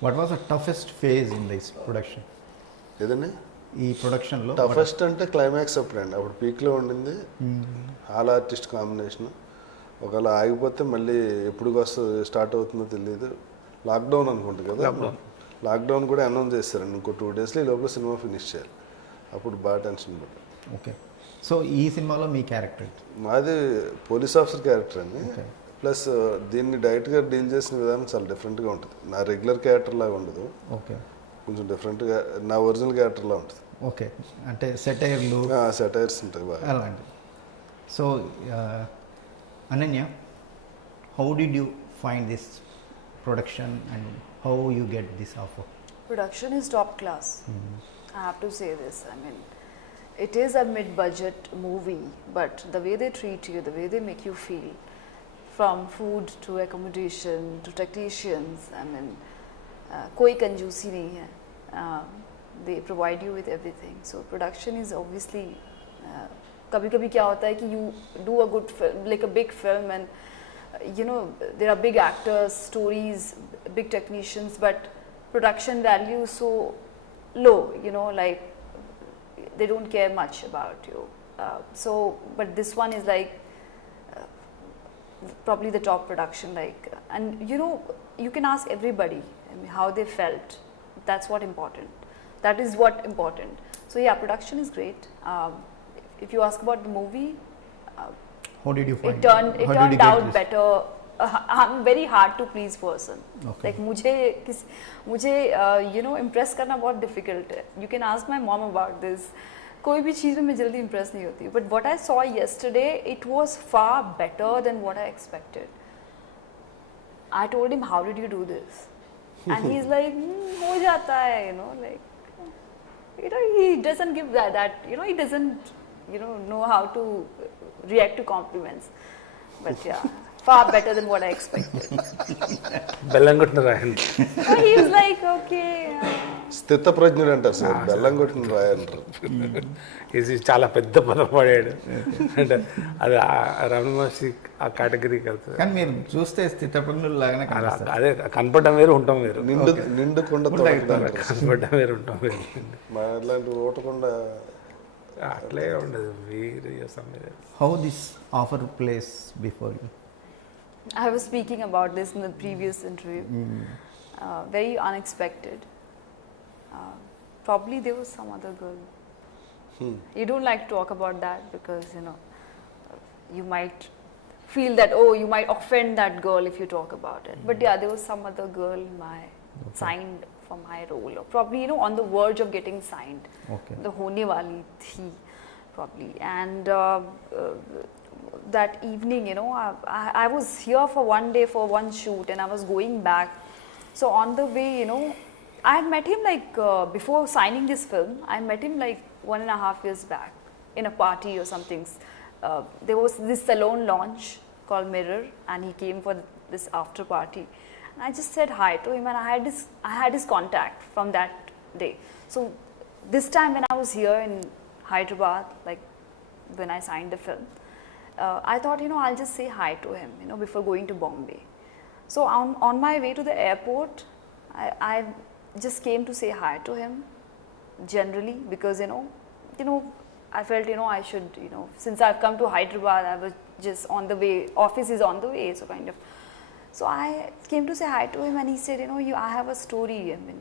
What was the toughest phase in this production? ఏదండి ఈ ప్రొడక్షన్లో టఫెస్ట్ అంటే క్లైమాక్స్ అప్పుడండి. అప్పుడు పీక్లో ఉండింది ఆల్ ఆర్టిస్ట్ కాంబినేషన్. ఒకవేళ ఆగిపోతే మళ్ళీ ఎప్పుడు స్టార్ట్ అవుతుందో తెలియదు. లాక్డౌన్ అనుకుంటా కదా, లాక్డౌన్ కూడా అనౌన్స్ చేస్తారండి. ఇంకో 2 daysలో ఈ లోపల సినిమా ఫినిష్ చేయాలి. అప్పుడు బాగా టెన్షన్ పడ్డా. ఓకే. సో ఈ సినిమాలో మీ క్యారెక్టర్? మాది పోలీస్ ఆఫీసర్ క్యారెక్టర్ అండి. ప్లస్ దీన్ని డైరెక్ట్గా డీల్ చేసిన విధానం చాలా డిఫరెంట్గా ఉంటుంది. నా రెగ్యులర్ క్యారెక్టర్ లాగా ఉండదు. ఓకే. కొంచెం డిఫరెంట్గా నా ఒరిజినల్ క్యారెక్టర్లా ఉంటుంది. ఓకే. అంటే సెటైర్లు, సెటైర్స్ ఉంటాయి బాగా అలాంటి. So Ananya, how did you find this production and how you get this offer? Production is top class. I have to say this. I mean, it is a mid-budget movie, but the way they treat you, the way they make you feel, from food to accommodation to technicians, I mean, koi kanjoosi nahi hai. They provide you with everything. So production is obviously, kabhi-kabhi kya hota hai ki you do a good film, like a big film, and you know there are big actors, stories, big technicians, but production value is so low, you know, like they don't care much about you. So but this one is like probably the top production, like, and you know you can ask everybody, I mean, how they felt. That's what important. That is what important. So yeah, production is great. If you ask about the movie, how did you find it turned out better. I'm very hard to please person. Okay. Like मुझे you know impress करना बहुत difficult है. You can ask my mom about this. कोई भी चीज़ में मैं जल्दी impress नहीं होती. But what I saw yesterday, it was far better than what I expected. I told him, how did you do this? And he's like, हो जाता है, you know, like, you know, he doesn't give that, you know, he doesn't, you know how to react to compliments. But yeah, far better than what I expected. బెల్లం కొట్టిన రాయండి. He was like, okay. స్థిత ప్రజ్ఞుడు అంటారు sir, బెల్లం కొట్టిన రాయి అంటారు. ఇది చాలా పెద్ద పదం పడాడు అంటే అది రమణ మహర్షి ఆ కేటగిరీకి వెళ్తుంది. కానీ మీరు చూస్తే స్థితప్రజ్ఞులు లాగానే కనిపిస్తారు. అదే కనపడడం వేరు, ఉంటాం వేరు. నిండు కొండ కనపడడం వేరు, ఉంటాం వేరు. మా ఇలాంటి ఓటకుండా అట్లే ఉండదు. వీరు how this offer place before you? I was speaking about this in the previous interview. Very unexpected. Probably there was some other girl. You don't like to talk about that because you know you might feel that, oh, you might offend that girl if you talk about it. But yeah, there was some other girl signed for my role, or probably, you know, on the verge of getting signed. Okay. The hone wali thi probably. And that evening, you know, I was here for one day for one shoot and I was going back. So on the way, you know, I had met him like before signing this film. I met him like 1.5 years back in a party or something. There was this salon launch called Mirror, and he came for this after party. And I just said hi to him, and I had his contact from that day. So this time when I was here in Hyderabad, like when I signed the film, I thought, you know, I'll just say hi to him, you know, before going to Bombay. So on my way to the airport, I just came to say hi to him generally, because you know I felt, you know, I should, you know, since I've come to Hyderabad, I was just on the way, office is on the way, so kind of. So I came to say hi to him, and he said, you know, I have a story, I mean,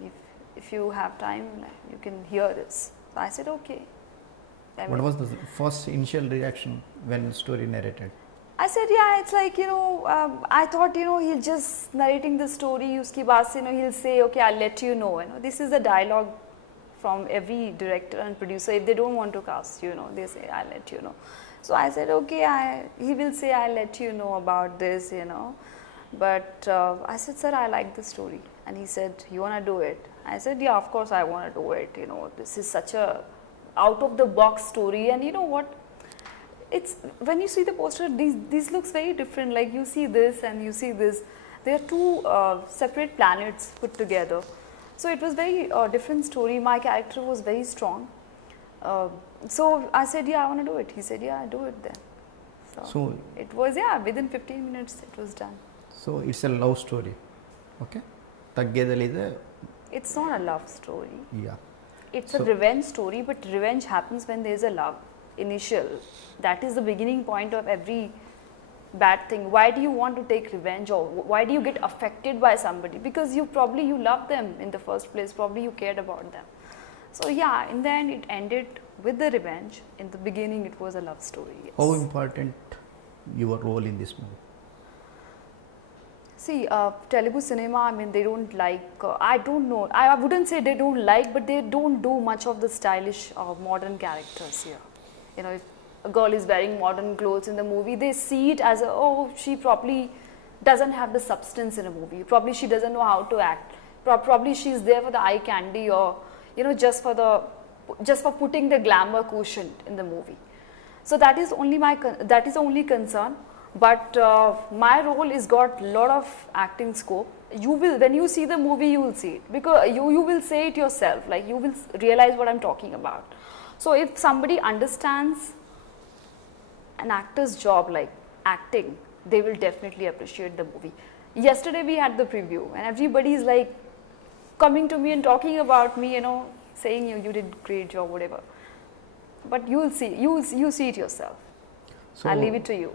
if you have time, you can hear this. So I said, okay. What was the first initial reaction when the story narrated? I said, yeah, it's like, you know, I thought, you know, he's just narrating the story, uski baad se, you know, he'll say, okay, I'll let you know. This is the dialogue from every director and producer. If they don't want to cast, you know, they say, I'll let you know. So I said, okay, he will say, I'll let you know about this, you know. But I said, sir, I like the story. And he said, you want to do it? I said, yeah, of course I want to do it. You know, this is such a out of the box story. And you know what? It's when you see the poster, these looks very different. Like you see this and you see this. They are two separate planets put together. So it was very different story. My character was very strong. So I said, yeah, I want to do it. He said, yeah, do it then. So it was, yeah, within 15 minutes it was done. So it's a love story, okay? తగ్గేదే లేదా? It's not a love story. Yeah. It's a So- revenge story, but revenge happens when there's a love initial. That is the beginning point of every bad thing. Why do you want to take revenge, or why do you get affected by somebody? Because you love them in the first place, probably you cared about them. So yeah, in the end it ended with the revenge. In the beginning it was a love story. Yes. How important your role in this movie? See, Telugu cinema, I mean, they don't like, I don't know, I wouldn't say they don't like, but they don't do much of the stylish modern characters here. You know, if a girl is wearing modern clothes in the movie, they see it as a, oh, she probably doesn't have the substance in a movie. Probably she doesn't know how to act. Probably she's there for the eye candy, or, you know, just for putting the glamour quotient in the movie. So that is only that is the only concern. But my role is got lot of acting scope. You will, when you see the movie, you will see it, because you will say it yourself. Like, you will realize what I'm talking about. So if somebody understands an actor's job, like acting, they will definitely appreciate the movie. Yesterday we had the preview, and everybody is like coming to me and talking about me, you know, saying you did great job, whatever. But you will see, you see it yourself. So I'll leave it to you.